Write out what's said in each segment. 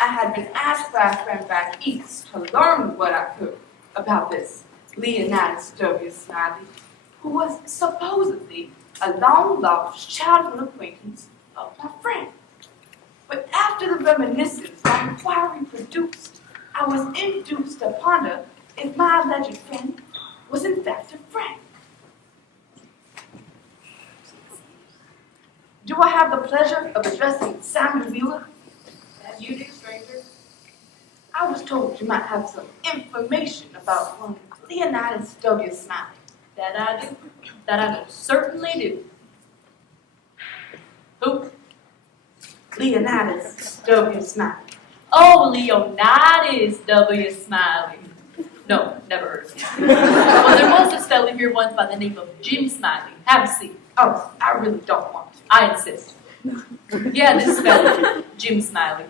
I had been asked by a friend back east to learn what I could about this Leonidas W. Smiley, who was supposedly a long-lost childhood acquaintance of my friend. But after the reminiscence my inquiry produced, I was induced to ponder if my alleged friend was in fact a friend. Do I have the pleasure of addressing Simon Wheeler? That you do, stranger? I was told you might have some information about one Leonidas W. Smiley. That I do. That I most certainly do. Who? Leonidas W. Smiley. Oh, Leonidas W. Smiley. No, never heard of him. Well, there was this fellow here once by the name of Jim Smiley. Have a seat. Oh, I really don't want to. I insist. Yeah, this fellow, Jim Smiley.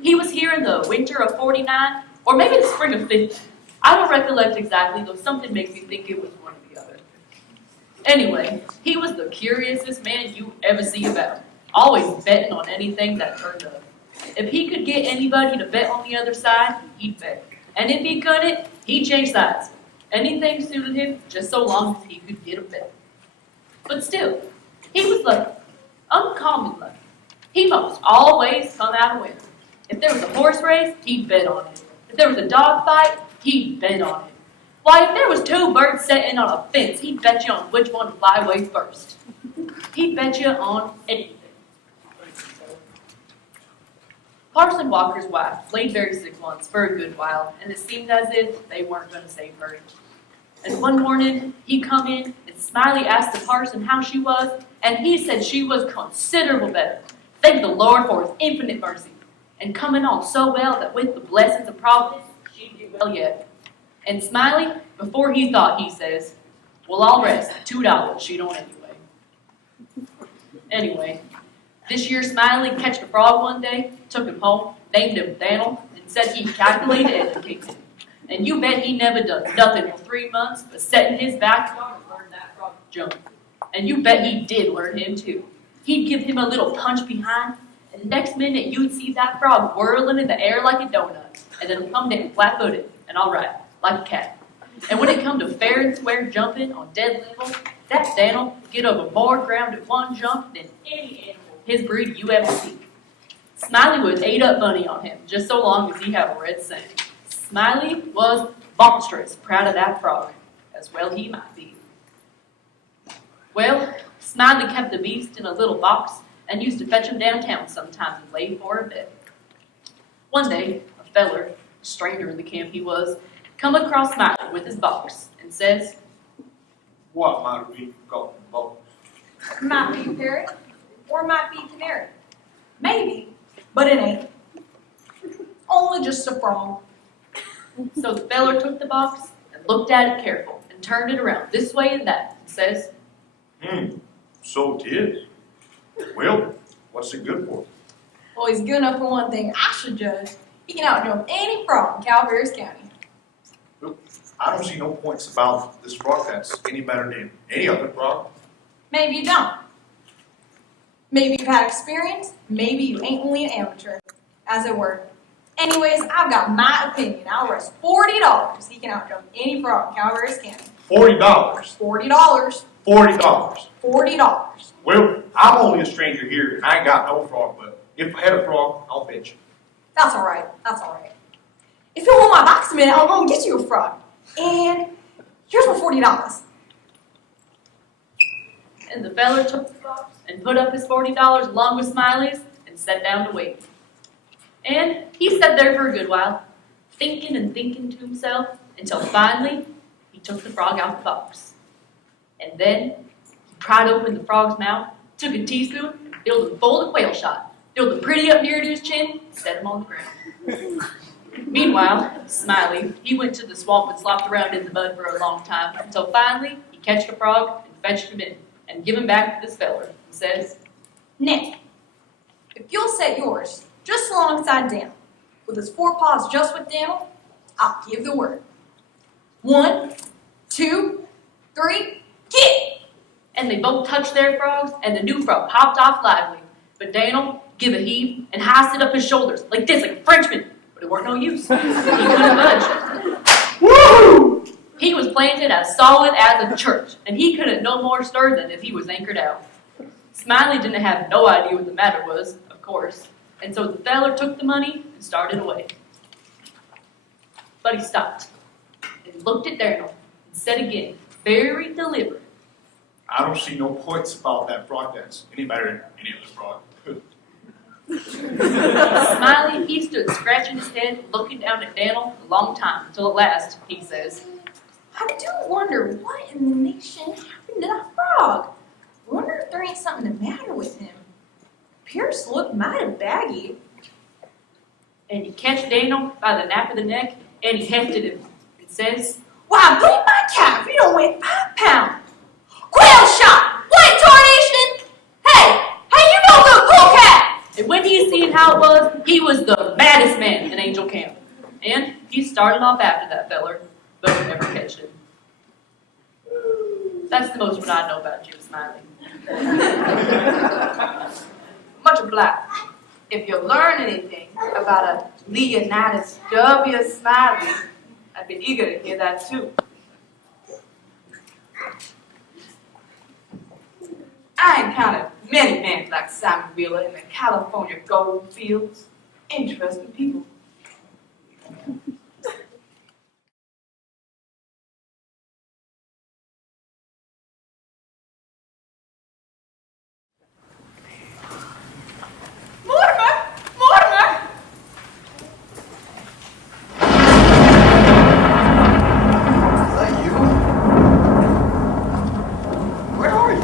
He was here in the winter of '49, or maybe the spring of '50. I don't recollect exactly, though something makes me think it was one or the other. Anyway, he was the curiousest man you ever see about. Always betting on anything that turned up. If he could get anybody to bet on the other side, he'd bet. And if he couldn't, he'd change sides. Anything suited him, just so long as he could get a bet. But still, he was lucky. Uncommon lucky. He most always come out a winner. If there was a horse race, he'd bet on it. If there was a dog fight, he'd bet on it. Why, if there was two birds sitting on a fence, he'd bet you on which one to fly away first. He'd bet you on anything. Parson Walker's wife laid very sick once for a good while, and it seemed as if they weren't going to save her. And one morning, he come in, and Smiley asked the parson how she was, and he said she was considerable better. Thank the Lord for his infinite mercy, and coming on so well that with the blessings of Providence, she'd get well yet. And Smiley, before he thought, he says, well, I'll rest. $2 she don't Anyway, this year Smiley catched a frog one day, took him home, named him Daniel, and said he calculated and educated him. And you bet he never done nothing for 3 months but sat in his backyard and learn that frog to jump. And you bet he did learn him too. He'd give him a little punch behind, and the next minute you'd see that frog whirling in the air like a donut, and then come down flat-footed and all right, like a cat. And when it come to fair and square jumping on dead level, that Daniel would get over more ground at one jump than any animal of his breed you ever see. Smiley would ate up money on him just so long as he had a red cent. Smiley was monstrous proud of that frog, as well he might be. Well, Smiley kept the beast in a little box and used to fetch him downtown sometimes and lay for a bet. One day, a feller, a stranger in the camp he was, come across Smiley with his box and says, what might we call the box? Might be a parrot, or might be a canary. Maybe, but it ain't. Only just a frog. So the feller took the box and looked at it careful and turned it around this way and that and says, So it is. Well, what's it good for? Well, he's good enough for one thing I should judge. He can outjump any frog in Calaveras County. Well, I don't see no points about this frog that's any better than any other frog. Maybe you don't. Maybe you've had experience. Maybe you ain't only an amateur, as it were. Anyways, I've got my opinion. I'll risk $40 he can outjump any frog in Calaveras County. $40. $40. $40. $40. Well, I'm only a stranger here, and I ain't got no frog, but if I had a frog, I'll bet you. That's all right. That's all right. If you want my box a minute, I'll go and get you a frog. And here's my $40. and the feller took the box and put up his $40 along with Smiley's and sat down to wait. And he sat there for a good while, thinking and thinking to himself, until finally he took the frog out of the box. And then he pried open the frog's mouth, took a teaspoon, filled him full of quail shot, filled it pretty up near to his chin, and set him on the ground. Meanwhile, Smiley, he went to the swamp and slopped around in the mud for a long time, until finally he catched a frog and fetched him in, and give him back to this feller, and says, Nick, if you'll set yours just alongside Daniel, with his forepaws just with Daniel, I'll give the word. 1, 2, 3, get! And they both touched their frogs, and the new frog hopped off lively. But Daniel give a heave and hoisted up his shoulders like this, like a Frenchman. But it weren't no use. He couldn't budge. Woo! He was planted as solid as a church, and he couldn't no more stir than if he was anchored out. Smiley didn't have no idea what the matter was, of course, and so the feller took the money and started away. But he stopped and looked at Daniel and said again, very deliberate, I don't see no points about that broad dance any better than any other broad. Smiley, he stood scratching his head, looking down at Daniel a long time, until at last he says, I do wonder what in the nation happened to that frog. I wonder if there ain't something the matter with him. Pierce looked mighty baggy. and he catch Daniel by the nape of the neck, and he hefted him, and says, Why, bleed my calf, you don't weigh 5 pounds. Quail shot! What tarnation? Hey, you no good cool cat! and when he seen how it was, he was the maddest man in Angel Camp. And he started off after that feller, but we never catched him. That's the most what I know about Jim Smiley. Much obliged. If you learn anything about a Leonidas W. Smiley, I'd be eager to hear that too. I encountered many men like Simon Wheeler in the California gold fields. Interesting people. Mortimer! Is that you? Where are you?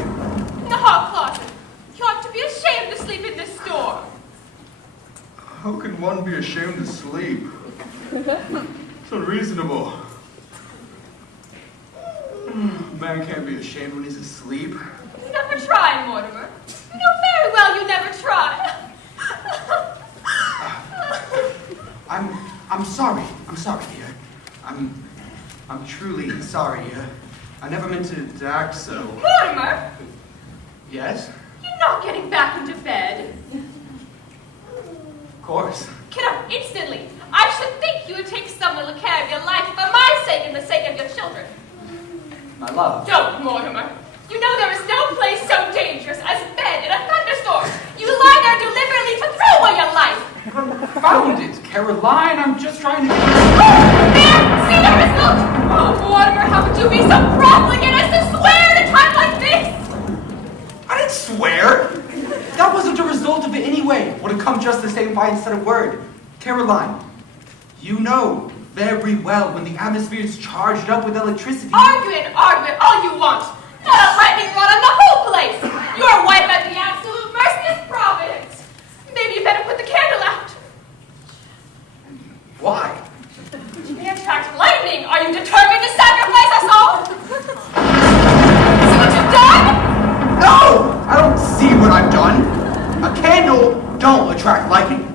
In the hot closet. You ought to be ashamed to sleep in this store. How can one be ashamed to sleep? It's unreasonable. Man can't be ashamed when he's asleep. You never try, Mortimer. You know very well you never try. I'm sorry. I'm sorry, dear. I'm truly sorry. I never meant to act so. Mortimer, Yes? you're not getting back into bed. Of course. Get up instantly. I should think you would take some little care of your life for my sake and the sake of your children. My love. Don't, Mortimer. You know there is no place so dangerous as bed in a thunderstorm. You lie there deliberately to throw away your life. Confound it, Caroline. I'm just trying to get... There! See the result? Oh, Mortimer, how could you be so profligate as to swear at a time like this? I didn't swear. That wasn't a result of it anyway. Would have come just the same if I had said a word. Caroline, you know very well when the atmosphere is charged up with electricity. Argue all you want. Not a lightning rod on the whole place. Your wife at the absolute mercy of Providence. Maybe you better put the candle out. Why? You may attract lightning. Are you determined to sacrifice us all? See what you've done? No! I don't see what I've done. A candle don't attract lightning.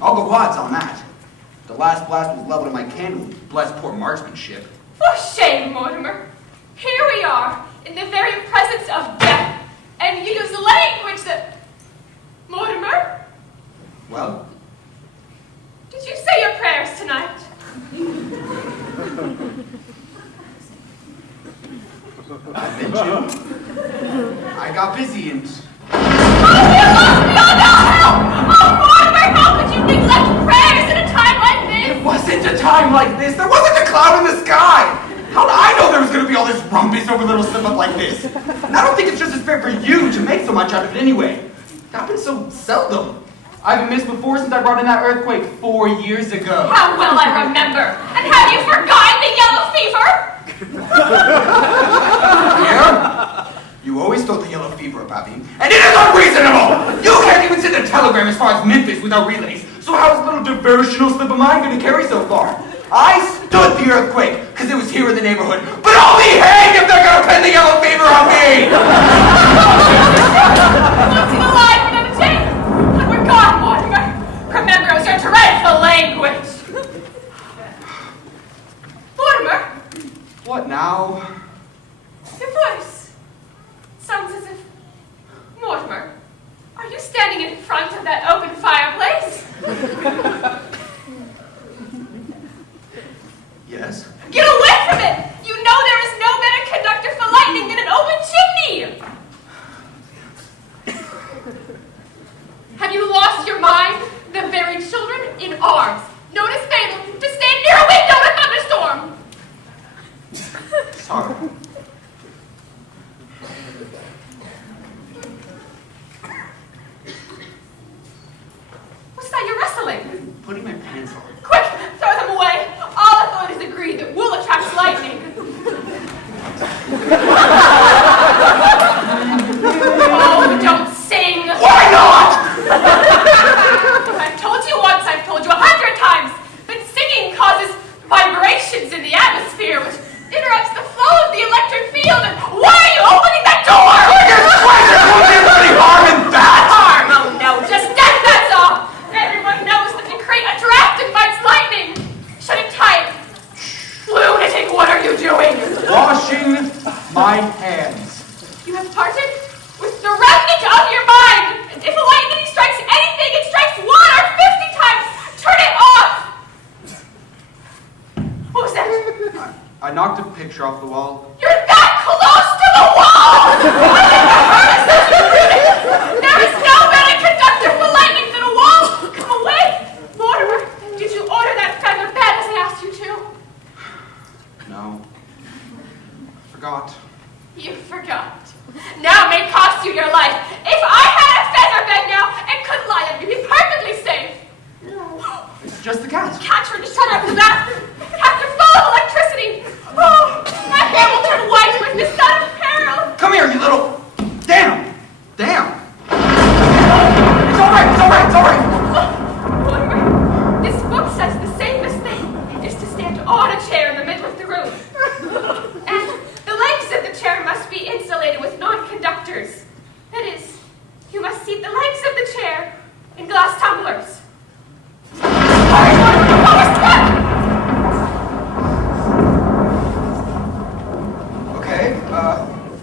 I'll go odds on that. The last blast was leveled at my candle. Bless poor marksmanship. For shame, Mortimer. Here we are, in the very presence of death, and you use language that... Mortimer, Well, did you say your prayers tonight? I meant you. I got busy and... Oh, you lost beyond all help! Oh, Mortimer, how could you neglect prayers at a time like this? It wasn't a time like this. There wasn't a cloud in the sky. How did I know there was going to be all this rumpus over a little slip-up like this? And I don't think it's just as fair for you to make so much out of it anyway. It happens so seldom. I haven't missed before since I brought in that earthquake 4 years ago. How well I remember! And have you forgotten the yellow fever? Yeah? You always told the yellow fever about me, and it is unreasonable! You can't even send a telegram as far as Memphis without relays, so how's a little diversional slip of mine going to carry so far? I stood the earthquake, because it was here in the neighborhood, but I'll be hanged if they're going to pin the yellow fever on me! Once in a life, another day. But we're gone, Mortimer. Remember, it was your dreadful language. Mortimer, What now? your voice sounds as if... Mortimer, are you standing standing in front of that open fireplace? Yes? Get away from it! You know there is no better conductor for lightning than an open chimney! Have you lost your mind? The very children in arms. Known as fatal to stand near a window in a thunderstorm! Sorry. What's that you're wrestling? Putting my pants on. Quick, throw them away. All authorities agree that wool attracts lightning. Oh, don't sing. Why not? I've told you once, I've told you 100 times that singing causes vibrations in the atmosphere, which interrupts the flow of the electric field. And why are you opening that door? Won't do any harm in that! Harm? Oh no, just death, that's all. Everyone knows that the crate attracts and fights lightning. Shut it tight. Lunatic, what are you doing? Washing my hands. You have parted with the remnant of your mind. And if a lightning strikes anything, it strikes 1 or 50 times. Turn it off. What was that? I knocked a picture off the wall. You're that close to the wall! I think the furnace is rooted. There is no better conductor for lightning than a wall. Come away. Mortimer, did you order that feather bed as I asked you to? No. Forgot. You forgot. Now it may cost you your life. If I had a feather bed now and could lie on, you'd be perfectly safe. No. It's just the cat. Catch her to shut her up in the bathroom. Have to full of electricity. Oh, my hair will turn white with this sun of peril. Come here, you little... Damn! Damn! It's all right, it's all right, it's all right! Mortimer, this book says the safest thing is to stand on a chair in the middle of the room. And the legs of the chair must be insulated with non-conductors. That is, you must seat the legs of the chair in glass tumblers. Okay,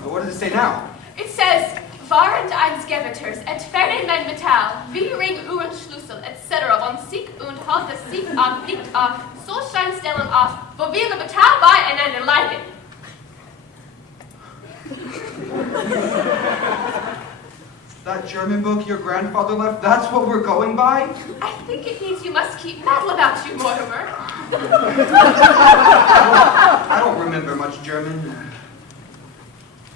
what does it say now? It says, Warend eins Gewiters, et ferne men Metall, wie Ring und Schlüssel, etc. von Sieg und halt das Sieg an liegt a Solsteinstellen auf, wo wir Metall beieinander liegen. That German book your grandfather left, that's what we're going by? I think it means you must keep metal about you, Mortimer. I don't remember much German.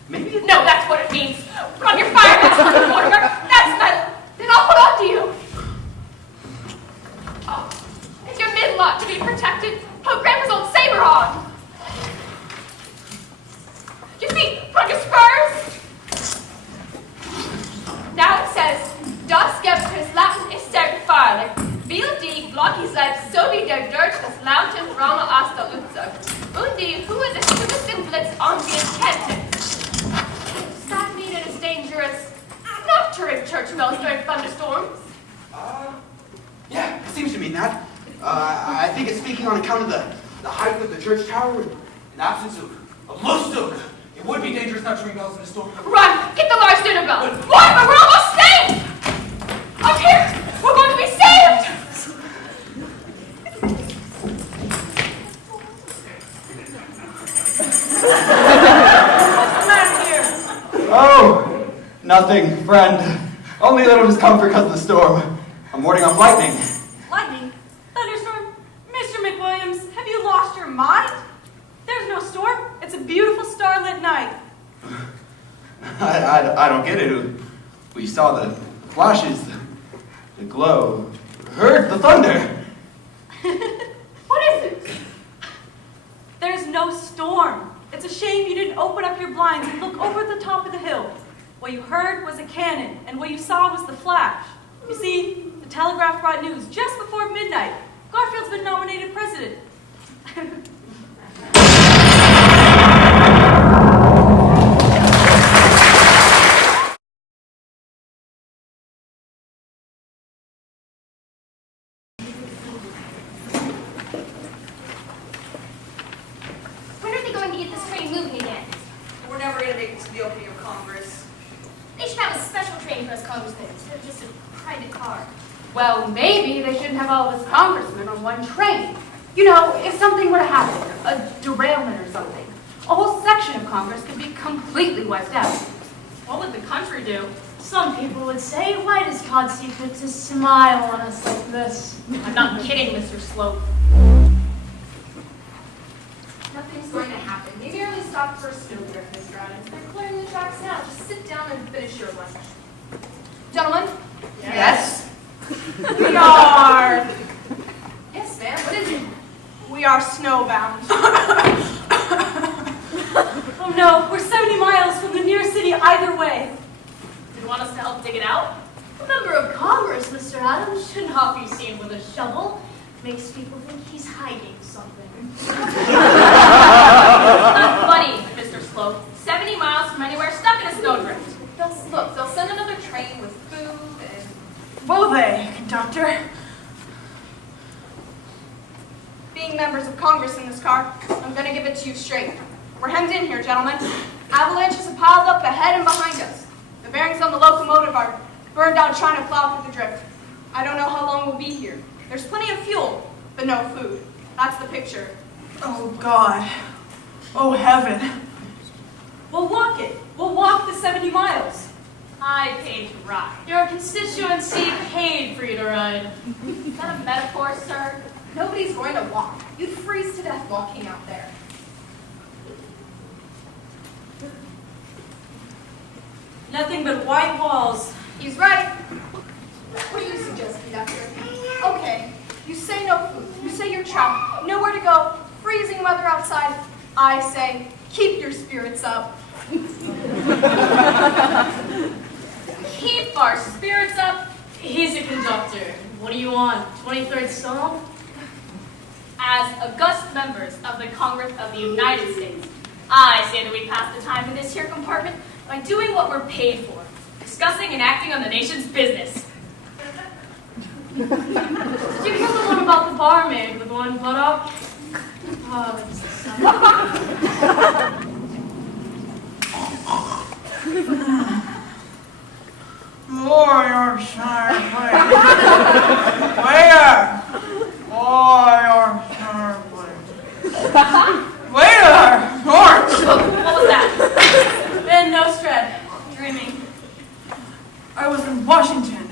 Maybe it... No, that's what it means. Put on your fire mask, Mortimer. That's metal. Then I'll put on to you. Oh, if your middle ought to be protected, put Grandpa's old saber on. Your feet, put on your spurs. Now it says, Das Gewiters Latin ist sehr gefährlich. Will die Glocke seid so wie der Durch das lauten Raume aus der Luft. Und die Höhe des schlimmsten Blitz angehen könnte. Does that mean it is dangerous not to ring church bells during thunderstorms? Yeah, it seems to mean that. I think it's speaking on account of the height of the church tower and in absence of Lustig. It would be dangerous not to ring bells in a storm. Run! Get the large dinner bell! Mortimer, we're almost safe! Up here! We're going to be saved! What's the matter here? Oh, nothing, friend. Only a little discomfort because of the storm. I'm warding off lightning. Lightning? Thunderstorm? Mr. McWilliams, have you lost your mind? There's no storm. It's a beautiful starlit night. I don't get it. We saw the flashes, the glow, heard the thunder. What is it? There's no storm. It's a shame you didn't open up your blinds and look over the top of the hill. What you heard was a cannon, and what you saw was the flash. You see, the Telegraph brought news just before midnight. Garfield's been nominated president. When are they going to get this train moving again? We're never going to make it to the opening of Congress. They should have a special train for us congressmen. They're just a private car. Well, maybe they shouldn't have all of us congressmen on one train. You know, if something were to happen, a derailment or something, a whole section of Congress could be completely wiped out. What would the country do? Some people would say, why does God see fit to smile on us like this? I'm not kidding, Mr. Slope. Nothing's going to happen. They merely stopped for a snowdrift, Mr. Adams. They're clearing the tracks now. Just sit down and finish your lunch. Gentlemen, Yes? we are Yes, ma'am. What is it? we are snowbound. Oh no, we're 70 miles from the nearest city either way. Do you want us to help dig it out? A member of Congress, Mr. Adams, should not be seen with a shovel. Makes people think he's hiding something. Not funny, Mr. Slope. 70 miles from anywhere, stuck in a snowdrift. They'll send another train with food and... Will they, conductor? Being members of Congress in this car, I'm going to give it to you straight. We're hemmed in here, gentlemen. Avalanches have piled up ahead and behind us. The bearings on the locomotive are burned out trying to plow through the drift. I don't know how long we'll be here. There's plenty of fuel, but no food. That's the picture. Oh, God. Oh, heaven. We'll walk it. We'll walk the 70 miles. I paid to ride. Your constituency paid for you to ride. Is that a metaphor, sir? Nobody's going to walk. You'd freeze to death walking out there. Nothing but white walls. He's right. What do you suggest, conductor? Okay, you say no food. You say you're trapped. Nowhere to go. Freezing weather outside. I say, keep your spirits up. Keep our spirits up. He's a conductor. What do you want? 23rd Psalm? As august members of the Congress of the United States, I say that we pass the time in this here compartment by doing what we're paid for, discussing and acting on the nation's business. Did you hear the one about the barmaid with one buttock? Oh, it's the sun. More Yorkshire place. Waiter! More Yorkshire place. Waiter! York! What was that? Ben Nostrad, dreaming. I was in Washington.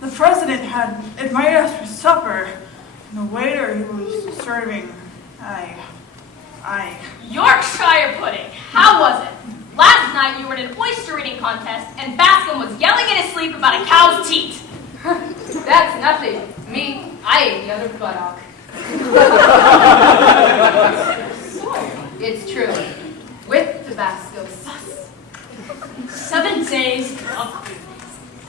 The president had invited us for supper. And the waiter he was serving, Yorkshire pudding. How was it? Last night you were in an oyster eating contest and Bascom was yelling in his sleep about a cow's teat. That's nothing. Me, I ate the other buttock. It's true. With Tabasco sauce. 7 days of food.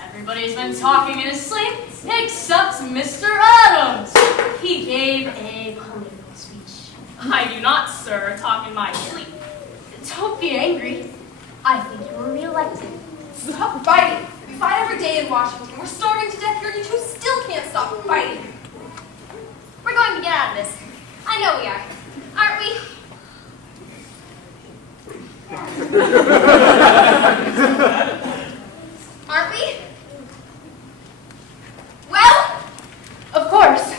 Everybody's been talking in his sleep, except Mr. Adams. He gave a political speech. I do not, sir, talk in my sleep. Don't be angry. I think you were reelected. Stop fighting. We fight every day in Washington. We're starving to death here and you two still can't stop fighting. We're going to get out of this. I know we are. Aren't we? Aren't we? Well, Of course.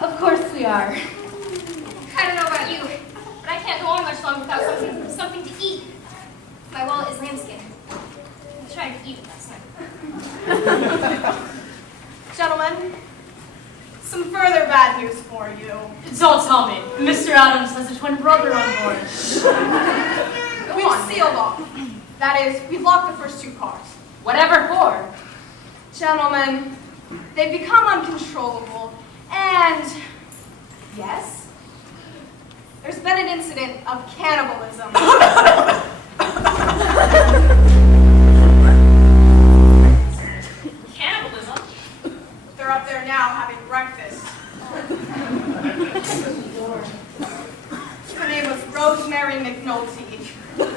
Of course we are. I don't know about you, but I can't go on much longer without something to eat. My wallet is lambskin. I tried to eat it last night. Gentlemen, some further bad news for you. Don't tell me. Mr. Adams has a twin brother on board. We've sealed off. That is, we've locked the first 2 cars. Whatever for. Gentlemen, they've become uncontrollable, and yes, there's been an incident of cannibalism. Cannibalism? They're up there now having breakfast. Her name was Rosemary McNulty. Keep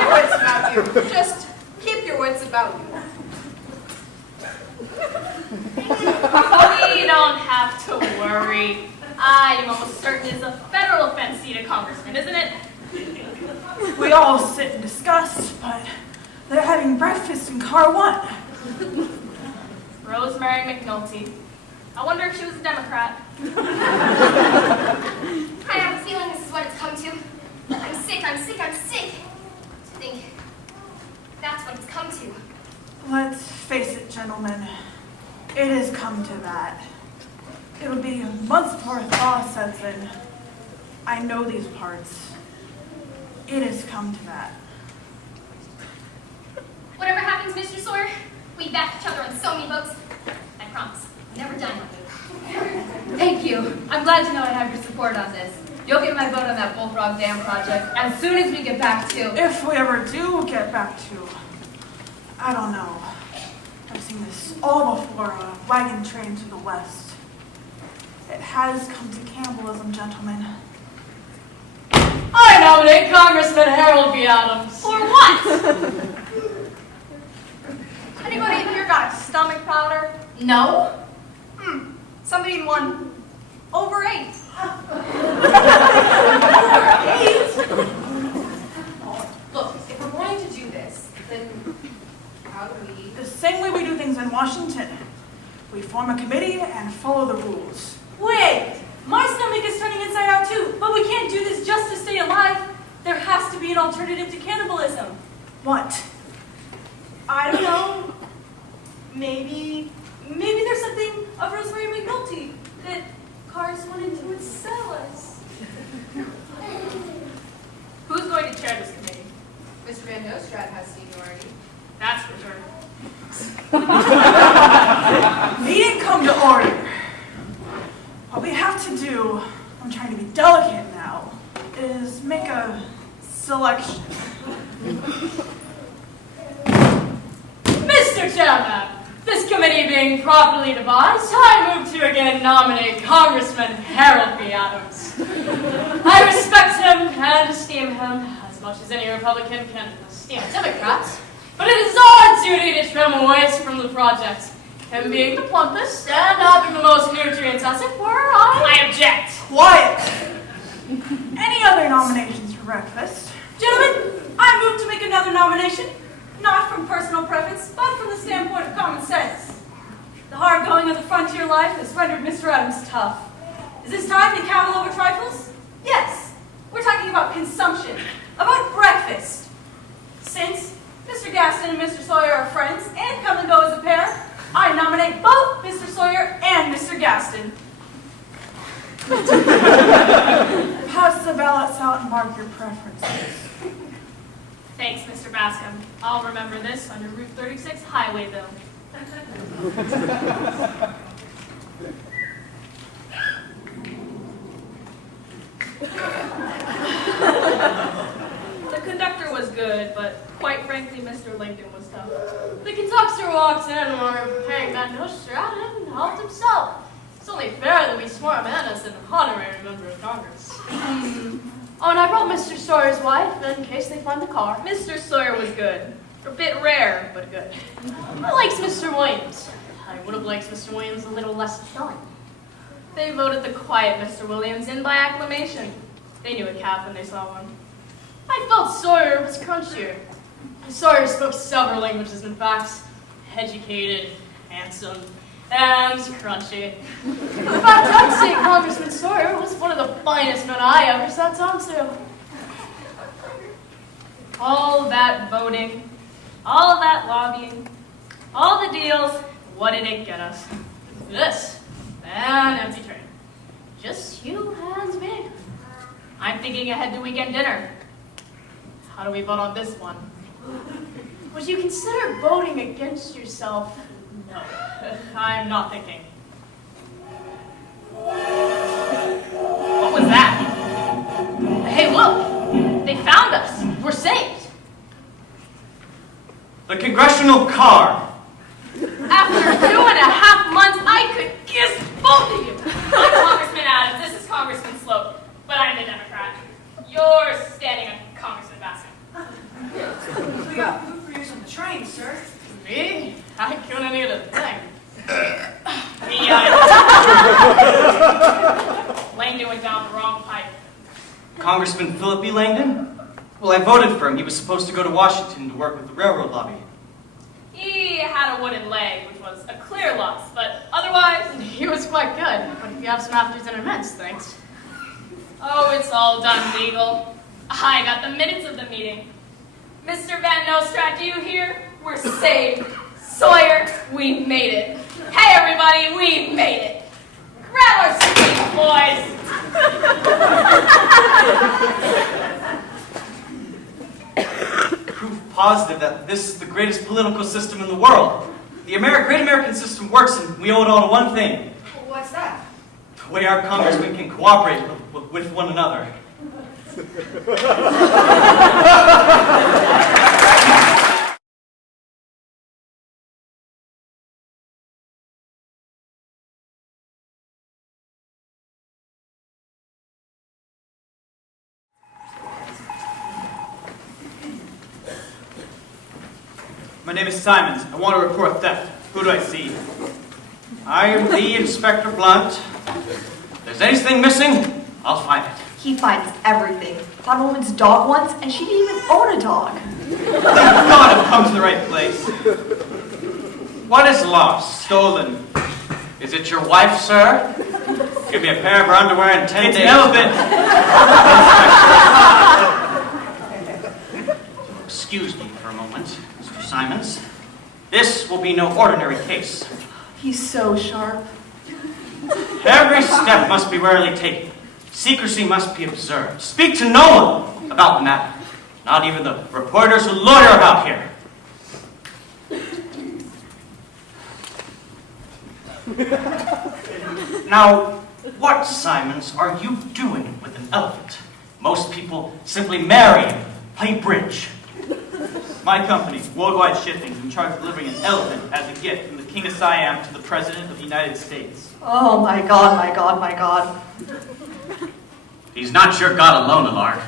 your wits about you. Just keep your wits about you. We don't have to worry. I am almost certain it's a federal They're having breakfast in car 1. Rosemary McNulty. I wonder if she was a Democrat. I have a feeling this is what it's come to. I'm sick, I'm sick, I'm sick. To think that's what it's come to. Let's face it, gentlemen. It has come to that. It'll be months before thaw sets in. I know these parts. It has come to that. Whatever happens, Mr. Sawyer, we back each other on so many boats. I promise. Never done with it. Thank you. I'm glad to know I have your support on this. You'll get my vote on that Bullfrog Dam project as soon as we get back to... If we ever do get back to... I don't know. I've seen this all before, a wagon train to the west. It has come to cannibalism, gentlemen. I nominate Congressman Harold B. Adams. For what? Anybody in here got a stomach powder? No? Somebody in one over 8. Look, if we're going to do this, then how do we... The same way we do things in Washington. We form a committee and follow the rules. Wait! My stomach is turning inside out too, but we can't do this just to stay alive. There has to be an alternative to cannibalism. What? I don't know. Maybe there's something of Rosemary McNulty that Cars 1 and 2 would sell us. Who's going to chair this committee? Mr. Van Nostrad has seniority. That's for sure. Meeting come to order. What we have to do, I'm trying to be delicate now, is make a selection. Mr. Chairman, this committee being properly devised, I move to again nominate Congressman Harold B. Adams. I respect him and esteem him as much as any Republican can esteem a Democrat, but it is our duty to trim away from the project. Him being the plumpest and having the most nutrients, as it were, I object. Quiet! Any other nominations for breakfast? Gentlemen, I move to make another nomination, not from personal preference, but from the standpoint of common sense. The hard going of the frontier life has rendered Mr. Adams tough. Is this time to cavil over trifles? Yes. We're talking about consumption, about breakfast. Since Mr. Gaston and Mr. Sawyer are friends and come and go as a pair, I nominate both Mr. Sawyer and Mr. Gaston. Pass the ballots out and mark your preferences. Thanks, Mr. Bascom. I'll remember this under Route 36 highway bill. The conductor was good, but quite frankly, Mr. Lincoln was tough. The conductor walked in while we were paying Van Nostrad and helped himself. It's only fair that we swore him in as an honorary member of Congress. Oh, and I brought Mr. Sawyer's wife in case they find the car. Mr. Sawyer was good. A bit rare, but good. Who likes Mr. Williams? I would have liked Mr. Williams a little less fun. They voted the quiet Mr. Williams in by acclamation. They knew a calf when they saw one. I felt Sawyer was crunchier. Sawyer spoke several languages, in fact. Educated, handsome, and crunchy. In fact, I'd say Congressman Sawyer was one of the finest men I ever sat down to. All that voting, all that lobbying, all the deals, what did it get us? This, an empty train. Just you and me. I'm thinking ahead to weekend dinner. How do we vote on this one? Would you consider voting against yourself? No, I'm not thinking. What was that? Hey, look! They found us! We're saved! The congressional car. After 2.5 months, I could kiss both of you! I'm Congressman Adams, this is Congressman Slope, but I'm the Democrat. You're standing up, Congressman Bascom. We got food for you on the train, sir. Me? I couldn't eat a thing. Langdon went down the wrong pipe. Congressman Philip B. Langdon? Well, I voted for him. He was supposed to go to Washington to work with the railroad lobby. He had a wooden leg, which was a clear loss, but otherwise... He was quite good, but if you have some afters and immense, thanks. Oh, it's all done legal. I got the minutes of the meeting. Mr. Van Nostrand, do you hear? We're saved. Sawyer, we made it. Hey, everybody, we made it. Grab our seats, boys. Proof positive that this is the greatest political system in the world. The Great American system works, and we owe it all to one thing. What's that? The way our congressmen can cooperate with one another. My name is Simons. I want to report theft. Who do I see? I am the Inspector Blunt. If there's anything missing, I'll find it. He finds everything. Found a woman's dog once, and she didn't even own a dog. Thank God I've come to the right place. What is lost? Stolen. Is it your wife, sir? Give me a pair of her underwear in 10 It's days. an elephant. Excuse me for a moment, Mr. Simons. This will be no ordinary case. He's so sharp. Every step must be warily taken. Secrecy must be observed. Speak to no one about the matter. Not even the reporters who loiter about here. Now, what, Simons, are you doing with an elephant? Most people simply marry and play bridge. My company, Worldwide Shipping, is in charge of delivering an elephant as a gift from the King of Siam to the President of the United States. Oh my God, my God, my God. He's not your god alone, Alark.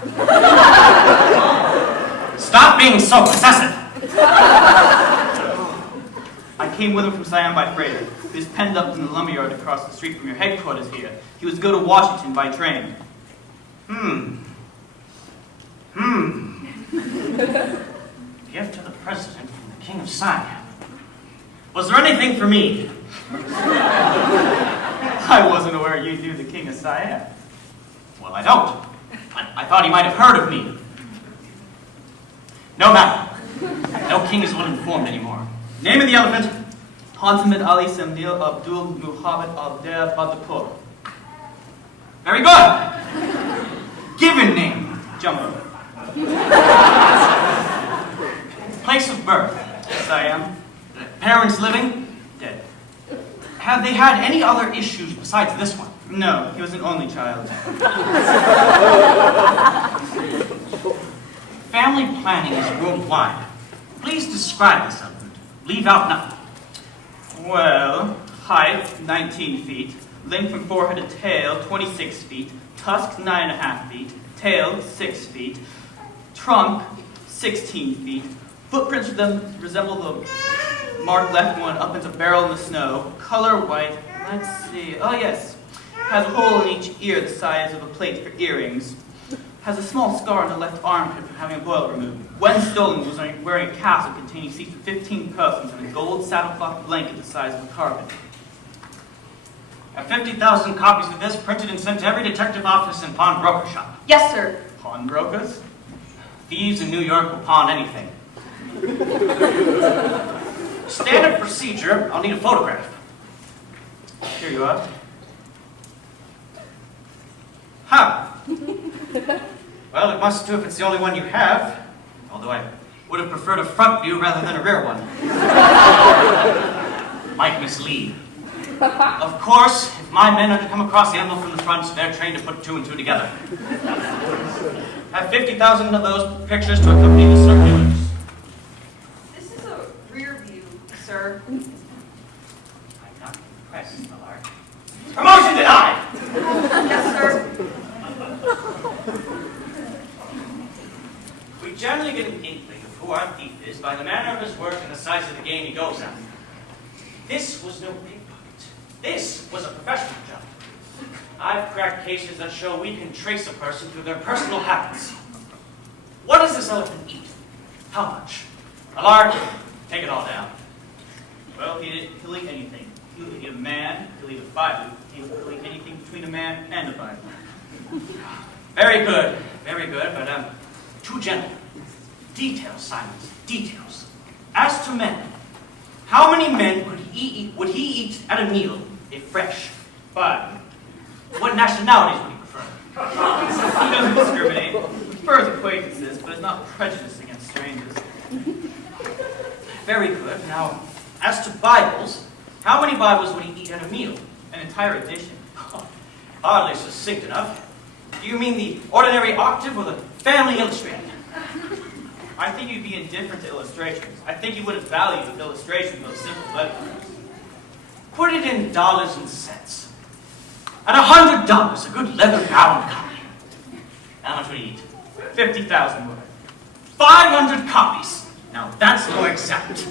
Stop being so possessive. I came with him from Siam by freighter. He was penned up in the lumberyard across the street from your headquarters here. He was to go to Washington by train. Gift to the President from the King of Siam. Was there anything for me? I wasn't aware you knew the King of Siam. Well, I don't. I thought he might have heard of me. No matter. No king is well-informed anymore. Name of the elephant? Hansamid Ali Samdil Abdul Muhammad Abder Badapur. Very good. Given name? Jumbo. Place of birth? Siam. Parents living? Dead. Have they had any other issues besides this one? No, he was an only child. Family planning is worldwide. Please describe this elephant. Leave out nothing. Well, height, 19 feet. Length from forehead to tail, 26 feet. Tusks, 9.5 feet. Tail, 6 feet. Trunk, 16 feet. Footprints resemble the marked left one up into barrel in the snow. Color white. Let's see. Oh, yes. Has a hole in each ear the size of a plate for earrings. Has a small scar on the left armpit from having a boil removed. When stolen, was wearing a castle containing seats for 15 persons and a gold saddlecloth blanket the size of a carpet. Have 50,000 copies of this printed and sent to every detective office and pawnbroker shop. Yes, sir. Pawnbrokers? Thieves in New York will pawn anything. Standard procedure, I'll need a photograph. Here you are. Huh. Well, it must do if it's the only one you have. Although I would have preferred a front view rather than a rear one. Might mislead. Of course, if my men are to come across the envelope from the front, they're trained to put two and two together. Have 50,000 of those pictures to accompany the circulars. This is a rear view, sir. I'm not impressed, Millard. Promotion denied! Yes, sir. We generally get an inkling of who our thief is by the manner of his work and the size of the game he goes after. This was no pickpocket. This was a professional job. I've cracked cases that show we can trace a person through their personal habits. What does this elephant eat? How much? Alark, take it all down. Well, he'll eat anything. He'll eat a man, he'll eat a Bible, he'll eat anything between a man and a Bible. Very good, but too gentle. Details, Simons, details. As to men, how many men would he eat at a meal if fresh? 5. What nationalities would he prefer? He doesn't discriminate. He prefers acquaintances, but is not prejudiced against strangers. Very good. Now, as to Bibles, how many Bibles would he eat at a meal? An entire edition. Hardly succinct enough. Do you mean the ordinary octave or the family illustrated? I think you'd be indifferent to illustrations. I think you wouldn't value illustrations of simple letters. Put it in dollars and cents. At $100, a good leather-bound copy. How much would he eat? 50,000 words. 500 copies. Now that's more exact.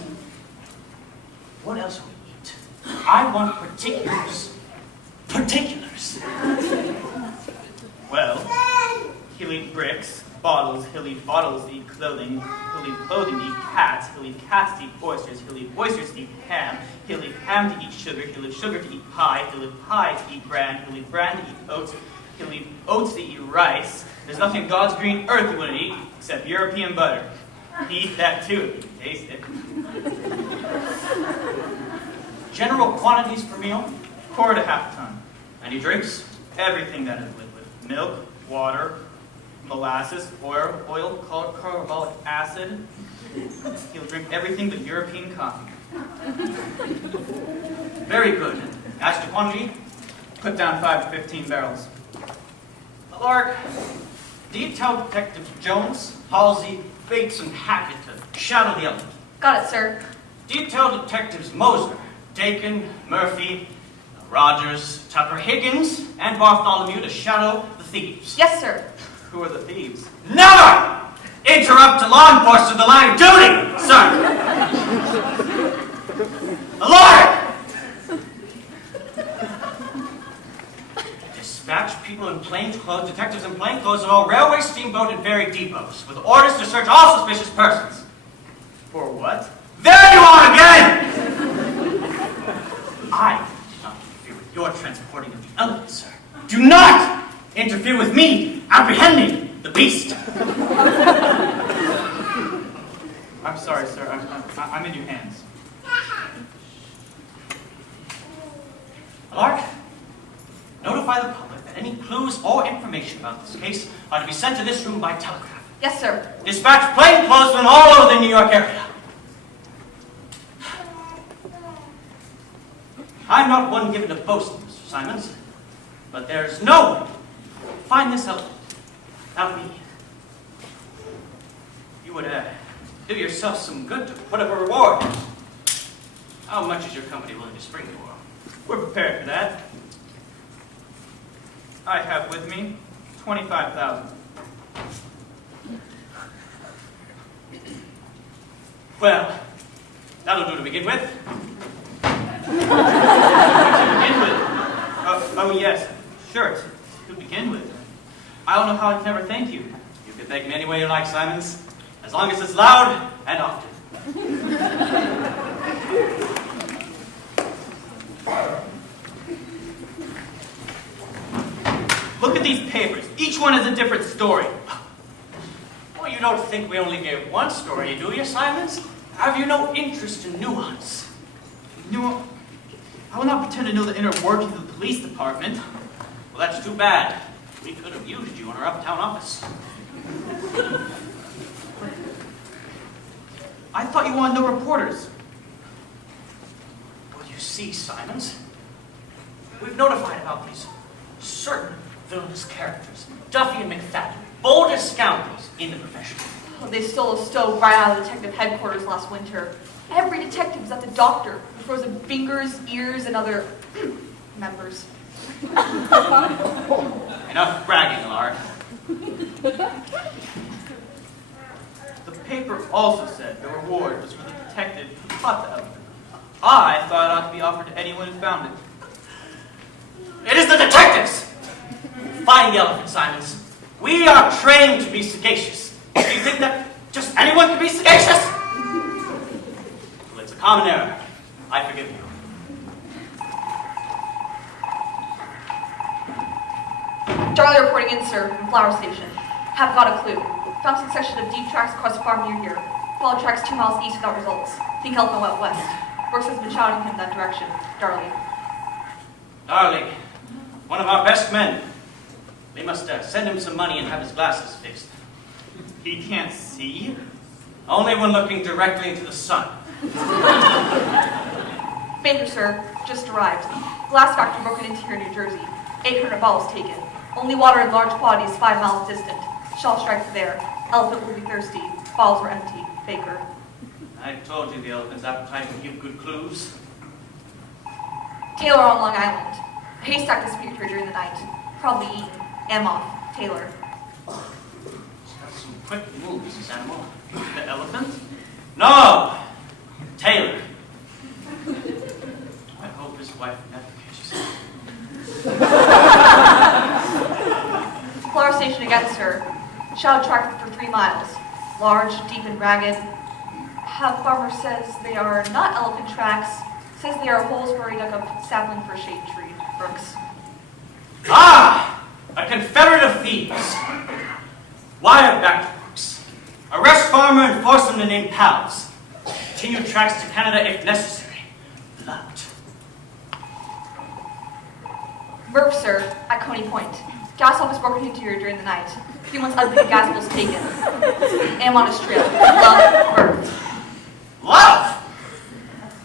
What else would he eat? I want particulars. Particulars. Well, he'll eat bricks, bottles, he'll eat bottles to eat clothing, he'll eat clothing to eat cats, he'll eat cats to eat oysters, he'll eat oysters to eat ham, he'll eat ham to eat sugar, he'll eat sugar to eat pie, he'll eat pie to eat bran, he'll eat bran to eat oats, he'll eat oats to eat rice. There's nothing God's green earth he wouldn't eat except European butter. He'd eat that too if he could taste it. General quantities per meal? 1/4 ton. Any drinks? Everything that is liquid. Milk, water, molasses, oil, carbolic acid. He'll drink everything but European coffee. Very good. As to quantity? Put down 5 to 15 barrels. Lark, do you tell Detectives Jones, Halsey, Bates, and Hackett to shadow the elephant? Got it, sir. Do you tell Detectives Moser, Dakin, Murphy, Rogers, Tucker Higgins, and Bartholomew to shadow the thieves? Yes, sir. Who are the thieves? Never interrupt a law enforcement in the line of duty, sir! Alert! Dispatch people in plainclothes, detectives in plainclothes at all railway, steamboat, and ferry depots with orders to search all suspicious persons. For what? There you are again! I did not interfere with your transporting of the elephant, sir. Do not interfere with me apprehending the beast. I'm sorry, sir. I'm in your hands. Lark, notify the public that any clues or information about this case are to be sent to this room by telegraph. Yes, sir. Dispatch plainclothesmen all over the New York area. I'm not one given to boasting, Mr. Simons, but there's no one to find this elephant without me. You would do yourself some good to put up a reward. How much is your company willing to spring for? We're prepared for that. I have with me 25,000. Well, that'll do to begin with. Oh yes, sure, to begin with. I don't know how I can ever thank you. You can thank me any way you like, Simons, as long as it's loud and often. Look at these papers. Each one has a different story. Well, you don't think we only gave one story, do you, Simons? Have you no interest in nuance? Nuance? I will not pretend to know the inner workings of the police department. Well, that's too bad. We could have used you in our uptown office. I thought you wanted no reporters. Well, you see, Simons, we've notified about these certain villainous characters, Duffy and McFadden, boldest scoundrels in the profession. Well, they stole a stove right out of detective headquarters last winter. Every detective was at the doctor with frozen fingers, ears, and other members. Enough bragging, Lark. The paper also said the reward was for the detective who caught the elephant. I thought it ought to be offered to anyone who found it. It is the detectives! Find the elephant, Simons. We are trained to be sagacious. Do you think that just anyone can be sagacious? Well, it's a common error. I forgive you. Charlie reporting in, sir, from Flower Station. Have got a clue. Found some section of deep tracks across the farm near here. Followed tracks 2 miles east without results. Think Elephant went west. Brooks has been shouting him that direction. Darling. Darling, one of our best men. We must send him some money and have his glasses fixed. He can't see? Only when looking directly into the sun. Baker, sir, just arrived. Glass factory broken into here in New Jersey. 800 bottles taken. Only water in large quantities 5 miles distant. Shell strike for there. Elephant will be thirsty. Bottles were empty. Baker. I told you the elephant's appetite would give good clues. Taylor on Long Island. A haystack disappeared here during the night. Probably eaten. Amoff. Taylor. He's got some quick moves, this animal. The elephant? No! Taylor. I hope his wife never catches him. Flower Station again, sir. Shallowed track for 3 miles. Large, deep, and ragged. Have farmer says they are not elephant tracks. Says they are holes where he dug up sapling for a shade tree. Brooks. Ah! A confederate of thieves. Wire back to Brooks. Arrest farmer and force him to name pals. Continue tracks to Canada if necessary. Blood. Murph, sir, at Coney Point. Gas office broken into here during the night. 3 months unpaid gas bills taken. Am on his trail. Love, Murph. Love!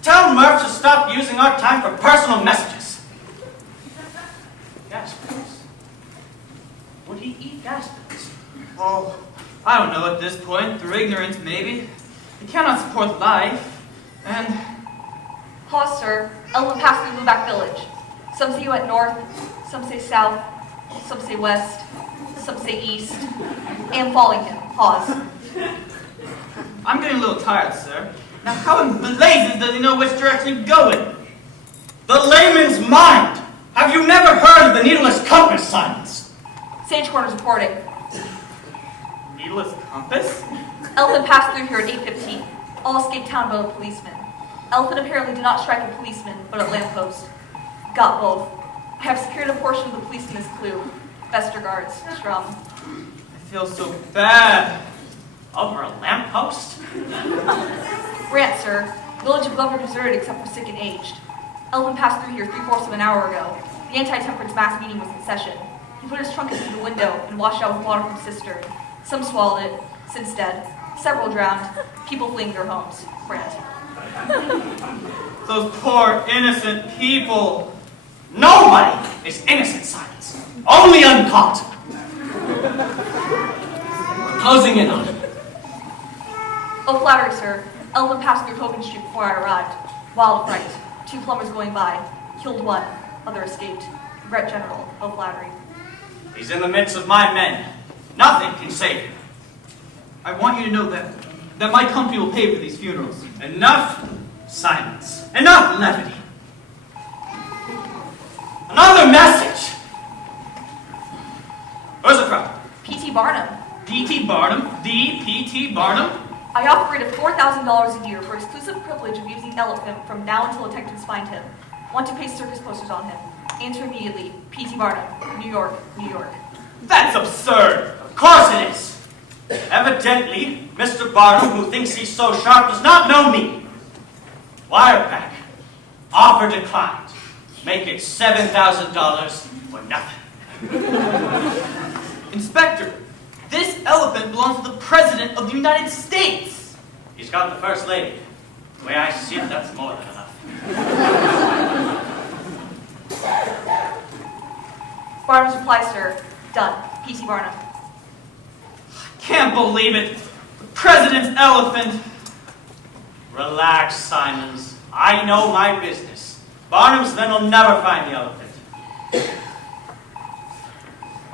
Tell Murph to stop using our time for personal messages. Gas bills? Would he eat gas bills? Oh, I don't know at this point. Through ignorance, maybe. He cannot support life. And Pause, sir. Elephant passed through Lubac Village. Some say you went north, some say south, some say west, some say east. Am following him. Pause. I'm getting a little tired, sir. Now, how in blazes does he know which direction he's going? The layman's mind! Have you never heard of the needleless compass, Simons? Sage Corner's reporting. Needless compass? Elephant passed through here at 8:15. All escaped town by a policeman. Elephant apparently did not strike a policeman, but a lamppost. Got both. I have secured a portion of the policeman's clue. Westergaard's strum. I feel so bad. Over a lamppost? Grant, sir. Village of Glover deserted except for sick and aged. Elephant passed through here 3/4 of an hour ago. The anti-temperance mass meeting was in session. He put his trunk into the window and washed out with water from cistern. Some swallowed it, since dead. Several drowned. People fleeing their homes. Grant. Those poor, innocent people. Nobody is innocent, Simons. Only uncaught. We're closing in on him. Oh, flattery, sir. Elephant passed through Hogan Street before I arrived. Wild fright. 2 plumbers going by. Killed 1. Other escaped. Regret General. Oh, flattery. He's in the midst of my men. Nothing can save him. I want you to know that my company will pay for these funerals. Enough silence. Enough levity. Another message. Where's it from? P.T. Barnum. P.T. Barnum? The P.T. Barnum? I operated $4,000 a year for exclusive privilege of using Elephant from now until detectives find him. Want to paste circus posters on him. Answer immediately. P.T. Barnum. New York, New York. That's absurd. Of course it is. Evidently, Mr. Barnum, who thinks he's so sharp, does not know me. Wire back. Offer declined. Make it $7,000 or nothing. Inspector, this elephant belongs to the President of the United States. He's got the First Lady. The way I see it, that's more than enough. Barnum's reply, sir. Done. P.T. Barnum. Can't believe it. The President's elephant. Relax, Simons. I know my business. Barnum's men will never find the elephant.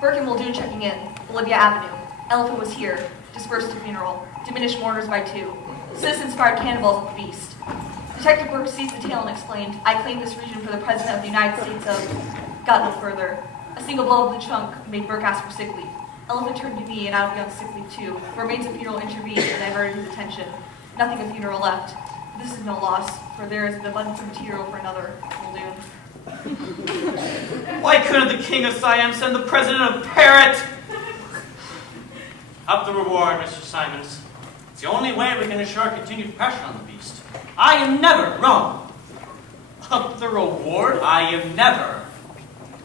Burke and Muldoon checking in. Olivia Avenue. Elephant was here. Dispersed to funeral. Diminished mourners by 2. Citizens fired cannonballs at the beast. Detective Burke seized the tail and explained, I claim this region for the President of the United States of... Got no further. A single blow of the trunk made Burke ask for sick leave. Elephant turned to me, and I would be on sick leave too. The remains of funeral intervened and diverted his attention. Nothing of funeral left. This is no loss, for there is an abundance of material for another will do. Why couldn't the king of Siam send the president a parrot? Up the reward, Mr. Simons. It's the only way we can ensure continued pressure on the beast. I am never wrong. Up the reward? I am never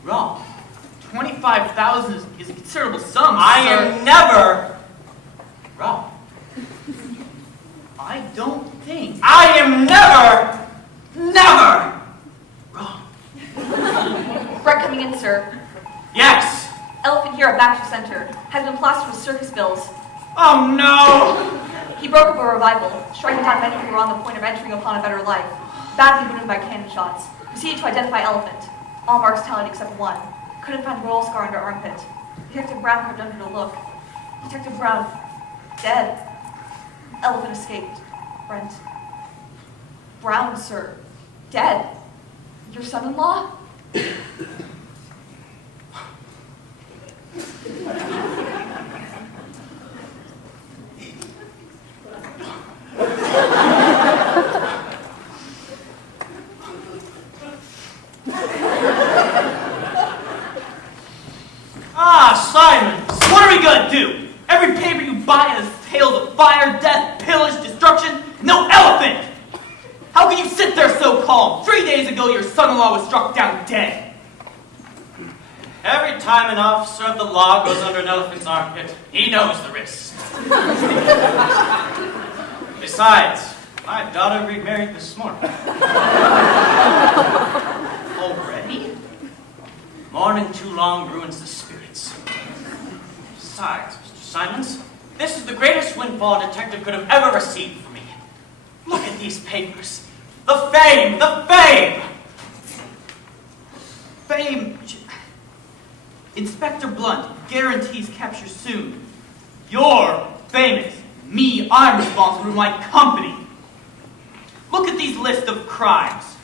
wrong. 25,000 is a considerable sum, I sir. am never wrong. I don't think. I am never wrong. Brett coming in, sir. Yes. Elephant here at Baxter Center has been plastered with circus bills. Oh no! He broke up a revival, striking down many who were on the point of entering upon a better life, badly wounded by cannon shots. Proceeded to identify Elephant. All marks tallied except one. Couldn't find roll scar under armpit. Detective Brown crept under to look. Detective Brown, dead. Elephant escaped. Brent. Brown, sir. Dead. Your son-in-law? Simons, what are we gonna do? Every paper you buy has tales of fire, death, pillage, destruction. No elephant! How can you sit there so calm? 3 days ago, your son-in-law was struck down dead. Every time an officer of the law goes under an elephant's armpit, he knows the risks. Besides, my daughter remarried this morning. Already? Mourning too long ruins the spirits. Besides, Mr. Simons, this is the greatest windfall a detective could have ever received from me. Look at these papers. The fame! The fame! Fame. Inspector Blunt guarantees capture soon. You're famous. Me, I'm responsible for my company. Look at these lists of crimes.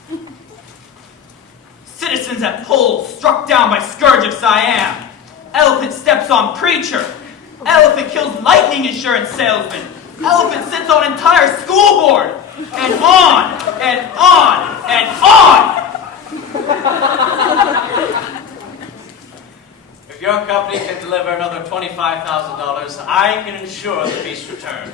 Citizens at polls struck down by scourge of Siam. Elephant steps on preacher. Elephant kills lightning insurance salesman. Elephant sits on entire school board. And on, and on, and on. If your company can deliver another $25,000, I can ensure the beast's return.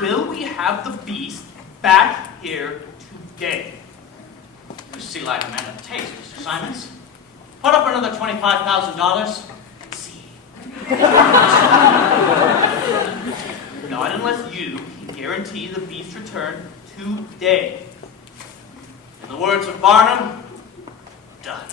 Will we have the beast back here today? You see like a man of taste, Mr. Simons. Put up another $25,000. See. Not unless you can guarantee the beast's return today. In the words of Barnum, done.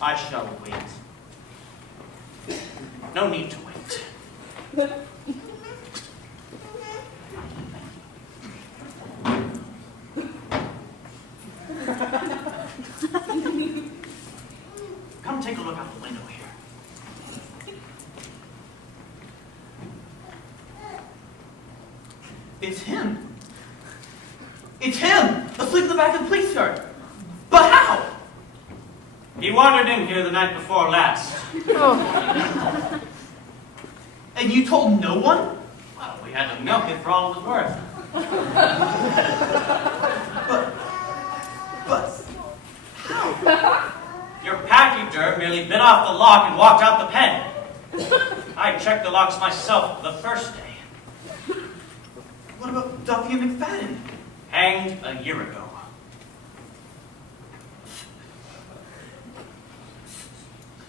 I shall wait. No need to wait. Come take a look out the window here. It's him. It's him! Asleep in the back of the police yard. But how? He wandered in here the night before last. And you told no one? Well, we had to milk it for all it was worth. But how? Your pachyderm merely bit off the lock and walked out the pen. I checked the locks myself the first day. What about Duffy and McFadden? Hanged a year ago.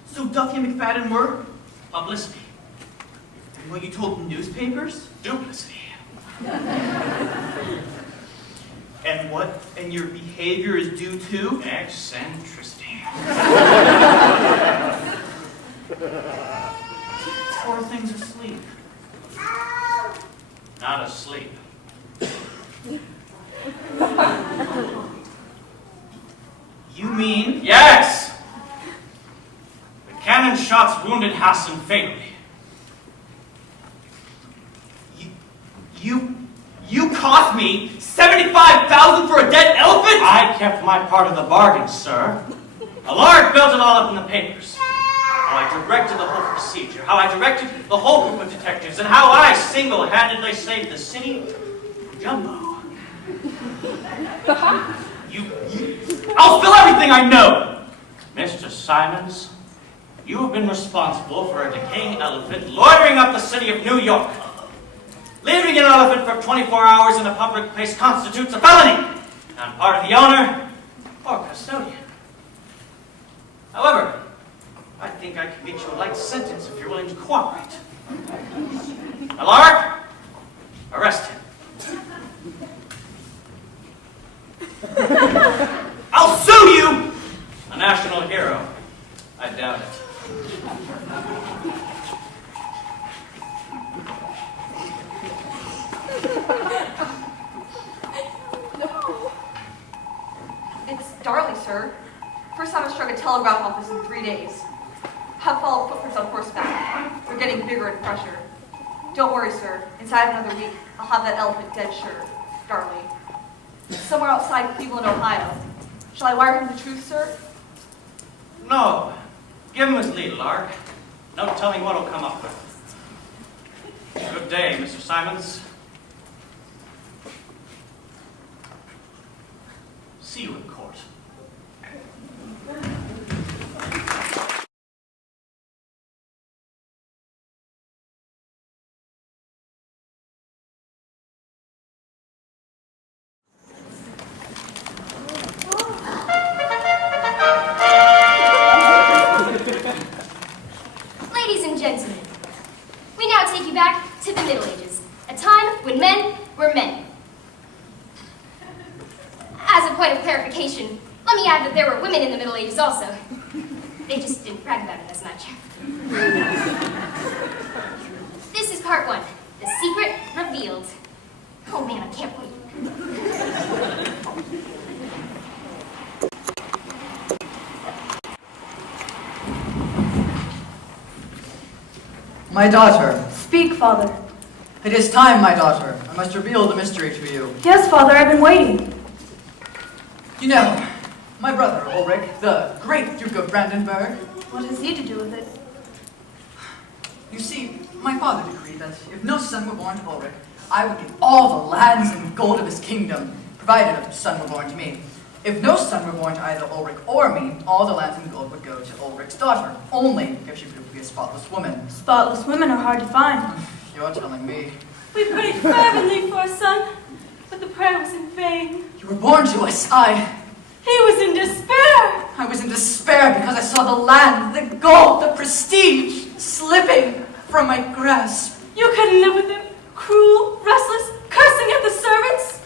So Duffy and McFadden were? Publicity. And what you told the newspapers? Duplicity. And what and your behavior is due to? Eccentricity. Poor thing's asleep. Not asleep. You mean? Yes! The cannon shots wounded Hassan fatally. You cost me $75,000 for a dead elephant? I kept my part of the bargain, sir. Allard built it all up in the papers. How I directed the whole procedure, how I directed the whole group of detectives, and how I single-handedly saved the city from Jumbo. I'll spill everything I know! Mr. Simons, you have been responsible for a decaying elephant loitering up the city of New York. Leaving an elephant for 24 hours in a public place constitutes a felony on part of the owner or custodian. However, I think I can get you a light sentence if you're willing to cooperate. Allard, arrest him. I'll sue you! A national hero. I doubt it. It's Darley, sir. First time I've struck a telegraph office in 3 days. Have followed footprints on horseback. They're getting bigger and fresher. Don't worry, sir. Inside another week, I'll have that elephant dead sure. Darley. Somewhere outside Cleveland, Ohio. Shall I wire him the truth, sir? No. Give him his lead, Allard. No telling what he'll come up with. Good day, Mr. Simons. See you in court. Ladies and gentlemen, we now take you back to the Middle Ages, a time when men were men. As a point of clarification, let me add that there were women in the Middle Ages also. They just didn't brag about it as much. This is part 1, the secret revealed. Oh man, I can't wait. My daughter. Speak, Father. It is time, my daughter. I must reveal the mystery to you. Yes, Father, I've been waiting. You know, my brother, Ulrich, the great Duke of Brandenburg. What has he to do with it? You see, my father decreed that if no son were born to Ulrich, I would give all the lands and gold of his kingdom, provided a son were born to me. If no son were born to either Ulrich or me, all the lands and gold would go to Ulrich's daughter, only if she proved to be a spotless woman. Spotless women are hard to find. You're telling me. We prayed fervently for a son, but the prayer was in vain. You were born to us, He was in despair. I was in despair because I saw the land, the gold, the prestige slipping from my grasp. You couldn't live with him, cruel, restless, cursing at the servants.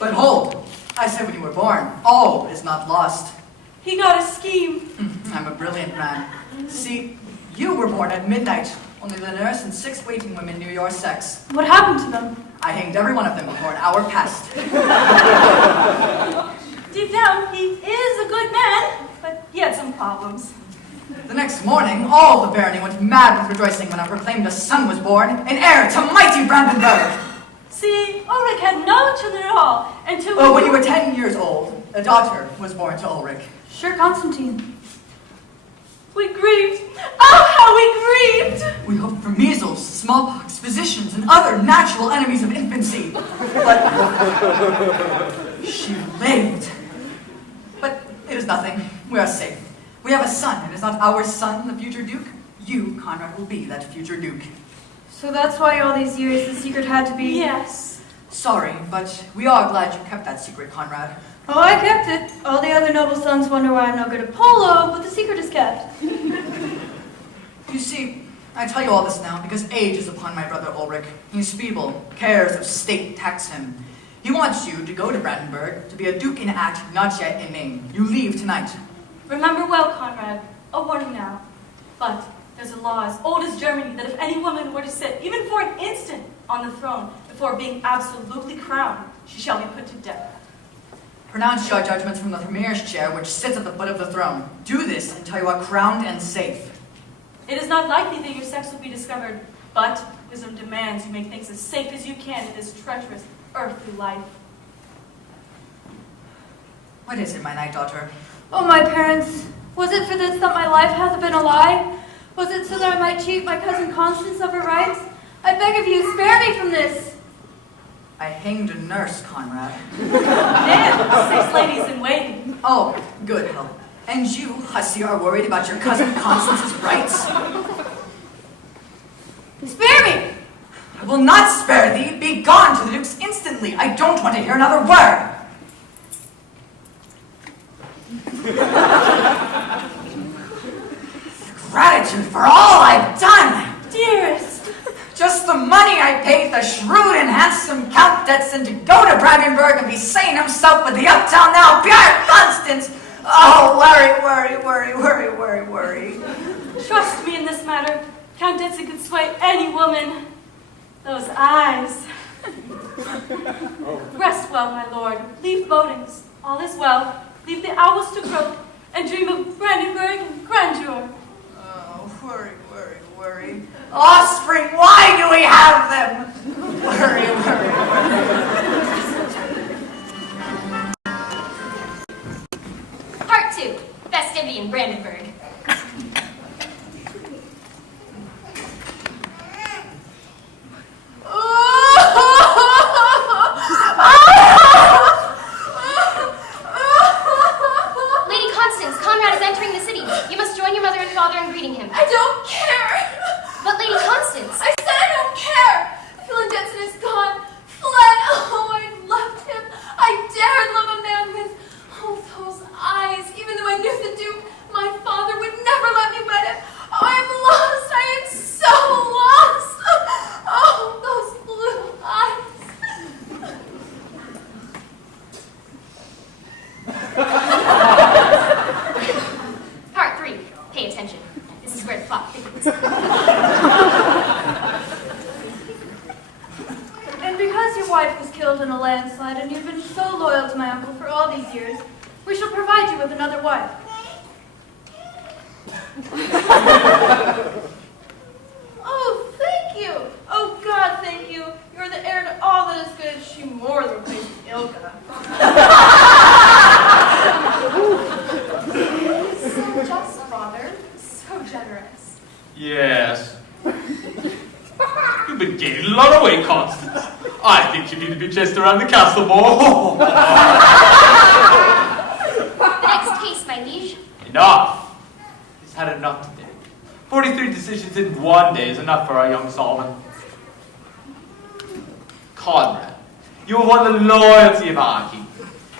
But hold, I said when you were born, all is not lost. He got a scheme. I'm a brilliant man. See, you were born at midnight. Only the nurse and 6 waiting women knew your sex. What happened to them? I hanged every one of them before an hour passed. Deep down, he is a good man, but he had some problems. The next morning, all the barony went mad with rejoicing when I proclaimed a son was born, an heir to mighty Brandenburg. See, Ulrich had no children at all until Oh, when you were 10 years old, a daughter was born to Ulrich. Sure, Constantine. We grieved. Oh, how we grieved! We hoped for measles, smallpox, physicians, and other natural enemies of infancy. But she lived. But it is nothing. We are safe. We have a son. It is not our son, the future duke. You, Conrad, will be that future duke. So that's why all these years the secret had to be... Yes. Sorry, but we are glad you kept that secret, Conrad. Oh, I kept it. All the other noble sons wonder why I'm no good at polo, but the secret is kept. You see, I tell you all this now because age is upon my brother Ulrich. He is feeble. Cares of state tax him. He wants you to go to Brandenburg, to be a duke in act, not yet in name. You leave tonight. Remember well, Conrad. A warning now. But there's a law as old as Germany that if any woman were to sit, even for an instant, on the throne before being absolutely crowned, she shall be put to death. Pronounce your judgments from the premier's chair, which sits at the foot of the throne. Do this until you are crowned and safe. It is not likely that your sex will be discovered, but wisdom demands you make things as safe as you can in this treacherous earthly life. What is it, my night daughter? Oh, my parents, was it for this that my life hath been a lie? Was it so that I might cheat my cousin Constance of her rights? I beg of you, spare me from this. I hanged a nurse, Conrad. Damn, 6 ladies in waiting. Oh, good help. And you, hussy, are worried about your cousin Constance's rights? Spare me! I will not spare thee. Be gone to the Duke's instantly. I don't want to hear another word. Gratitude for all I've done. Dearest. Just the money I paid the shrewd and handsome Count Detson to go to Brandenburg and be saying himself with the uptown now, Pierre Constance. Oh, worry. Trust me in this matter. Count Detson could sway any woman. Those eyes. Rest well, my lord. Leave bodings. All is well. Leave the owls to croak and dream of Brandenburg and grandeur. Oh, worry. Offspring, why do we have them? Worry. Part 2, Festivity in Brandenburg. Lady Constance, Conrad is entering the city. You must join your mother and father in greeting him. I don't care. But Lady Constance... I said I don't care. Feeling Detson is gone. Fled. Oh, I loved him. I dared love a man with, those eyes. Even though I knew the Duke, my father would never let me wed him. Oh, I'm lost. I am so lost. Oh, those blue eyes. Part 3, pay attention. This is where the plot thickens. And because your wife was killed in a landslide and you've been so loyal to my uncle for all these years, we shall provide you with another wife. Oh, thank you. Oh, God, thank you. You're the heir to all that is good. She more than replaced Ilka. So just, father. So generous. Yes. You've been gaining a lot of weight, Constance. I think you need to be chased around the castle more. The next case, my liege. Enough. He's had enough today. 43 decisions in one day is enough for our young Solomon. Conrad, you have won the loyalty of our king.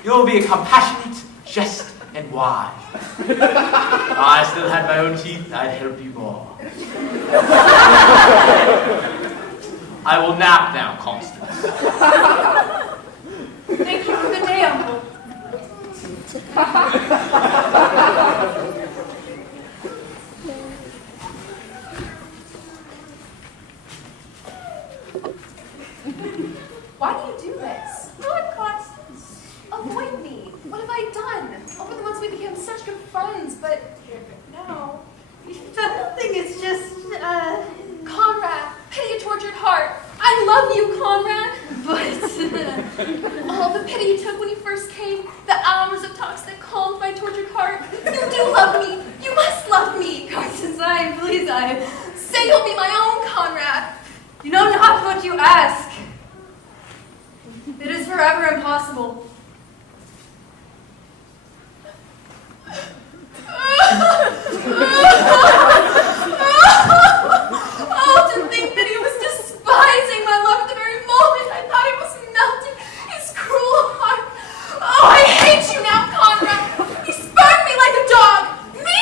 You will be a compassionate, just, and wise. If I still had my own teeth, I'd help you more. I will nap now, Constance. Thank you. Good day, Uncle. Why do you do this? What, Constance? Avoid me. What have I done? Over the months we became such good friends, but now... Nothing, it's just, Conrad, pity a tortured heart. I love you, Conrad. But... Oh, the pity you took when you first came. The hours of talks that calmed my tortured heart. You do love me. You must love me. Constance, please, Say you'll be my own, Conrad. You know not what you ask. It is forever impossible. Oh, to think that he was despising my love at the very moment I thought he was melting his cruel heart. Oh, I hate you now, Conrad. He spurned me like a dog. Me!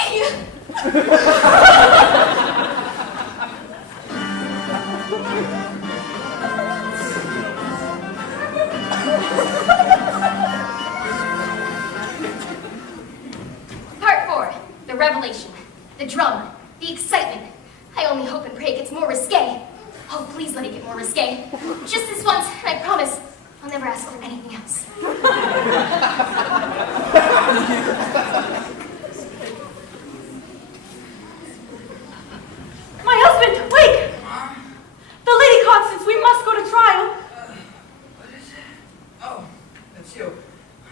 Part 4, the revelation. The drama. The excitement. I only hope and pray it gets more risque. Oh, please let it get more risque. Just this once, and I promise I'll never ask for anything else. too.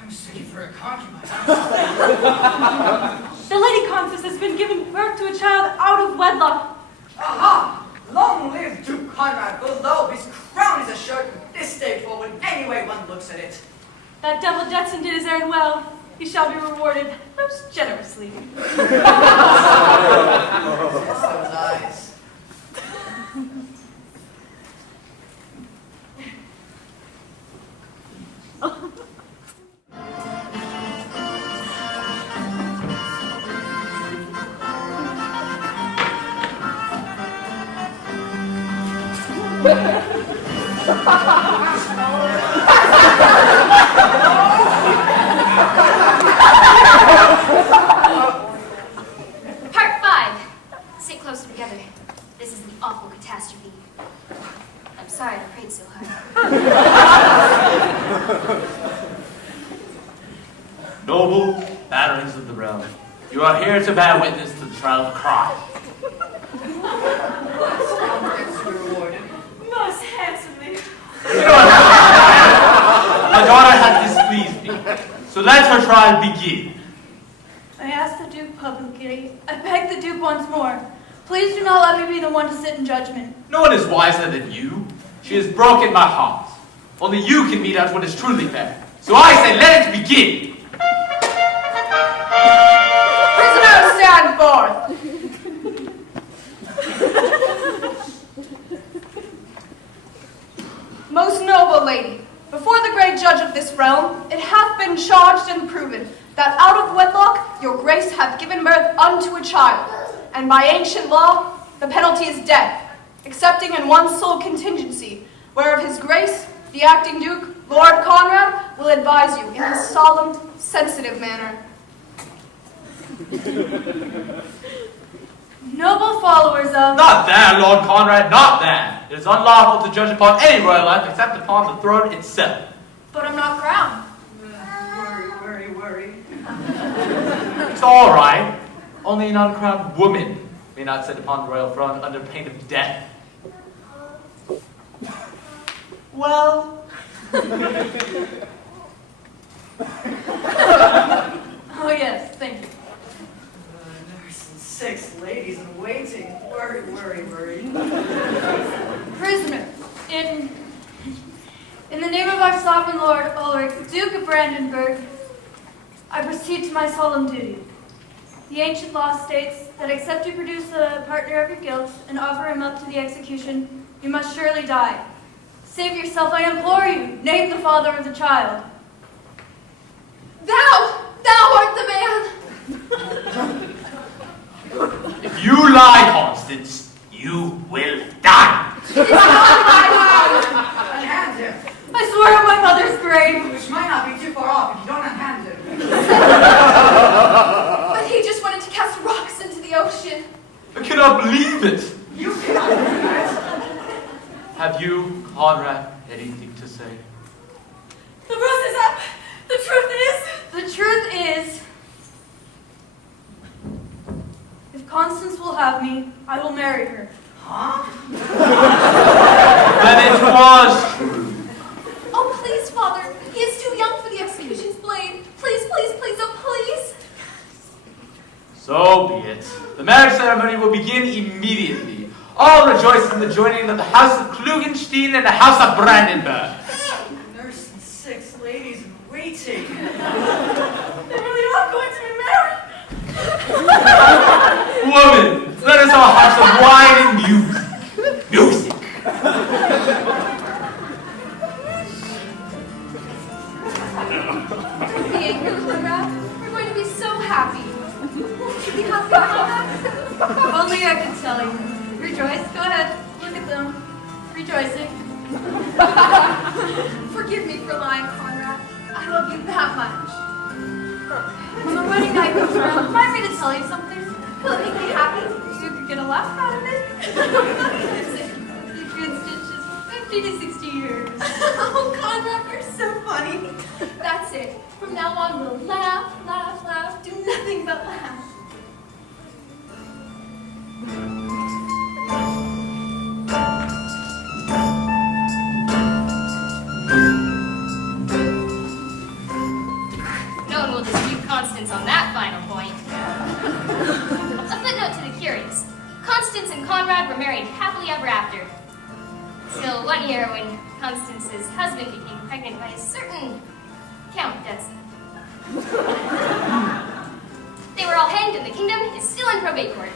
I'm searching for a concubine. The Lady Constance has been giving birth to a child out of wedlock. Aha! Long live Duke Conrad, below his crown is assured from this day forward, any way one looks at it. That devil Jetson did his errand well. He shall be rewarded most generously. Just those eyes. Part 5. Sit closer together. This is an awful catastrophe. I'm sorry I prayed so hard. Noble battlings of the realm, you are here to bear witness to the trial of a crime. Most handsomely. You know what? My daughter has displeased me, so let her trial begin. I asked the Duke publicly. I beg the Duke once more. Please do not let me be the one to sit in judgment. No one is wiser than you. She has broken my heart. Only you can mete out what is truly fair. So I say, let it begin. Prisoners, stand forth. Most noble lady, before the great judge of this realm, it hath been charged and proven that out of wedlock your grace hath given birth unto a child, and by ancient law the penalty is death, excepting in one sole contingency, whereof his grace, the acting duke, Lord Conrad, will advise you in a solemn, sensitive manner. Noble followers of... Not there, Lord Conrad, not there. It is unlawful to judge upon any royal life except upon the throne itself. But I'm not crowned. Worry. It's all right. Only an uncrowned woman may not sit upon the royal throne under pain of death. Well. Oh yes, thank you. Nurse and 6 ladies in waiting. Worry. Prisoner, in the name of our sovereign lord Ulrich, Duke of Brandenburg, I proceed to my solemn duty. The ancient law states that except you produce a partner of your guilt and offer him up to the execution, you must surely die. Save yourself, I implore you. Name the father of the child. Thou art the man! If you lie, Constance, you will die. Unhand him. I swear on my mother's grave. Which might not be too far off if you don't unhand him. But he just wanted to cast rocks into the ocean. I cannot believe it. You cannot believe it. Have you, Conrad, anything to say? The rose is up. The truth is... If Constance will have me, I will marry her. Huh? Then it was true. Oh, please, Father. He is too young for the execution's blade. Please, oh, please. So be it. The marriage ceremony will begin immediately. All rejoice in the joining of the House of Klugenstein and the House of Brandenburg. Nurse and 6 ladies in waiting. They really are going to be married. Woman, let us all have some wine and music. Don't be angry, Conrad. We're going to be so happy. Won't you be happy, Conrad? If only I could tell you. Rejoice. Go ahead. Look at them. Rejoicing. Forgive me for lying, Conrad. I love you that much. When the wedding night comes around, remind me to tell you something. Will it make me happy? You could get a laugh out of it. Adrian Stitches, 50 to 60 years. Oh, Conrad, you're so funny. That's it. From now on, we'll laugh, do nothing but laugh. No one will dispute Constance on that final point. A footnote to the curious. Constance and Conrad were married happily ever after. Till one year when Constance's husband became pregnant by a certain countess. They were all hanged and the kingdom is still in probate court.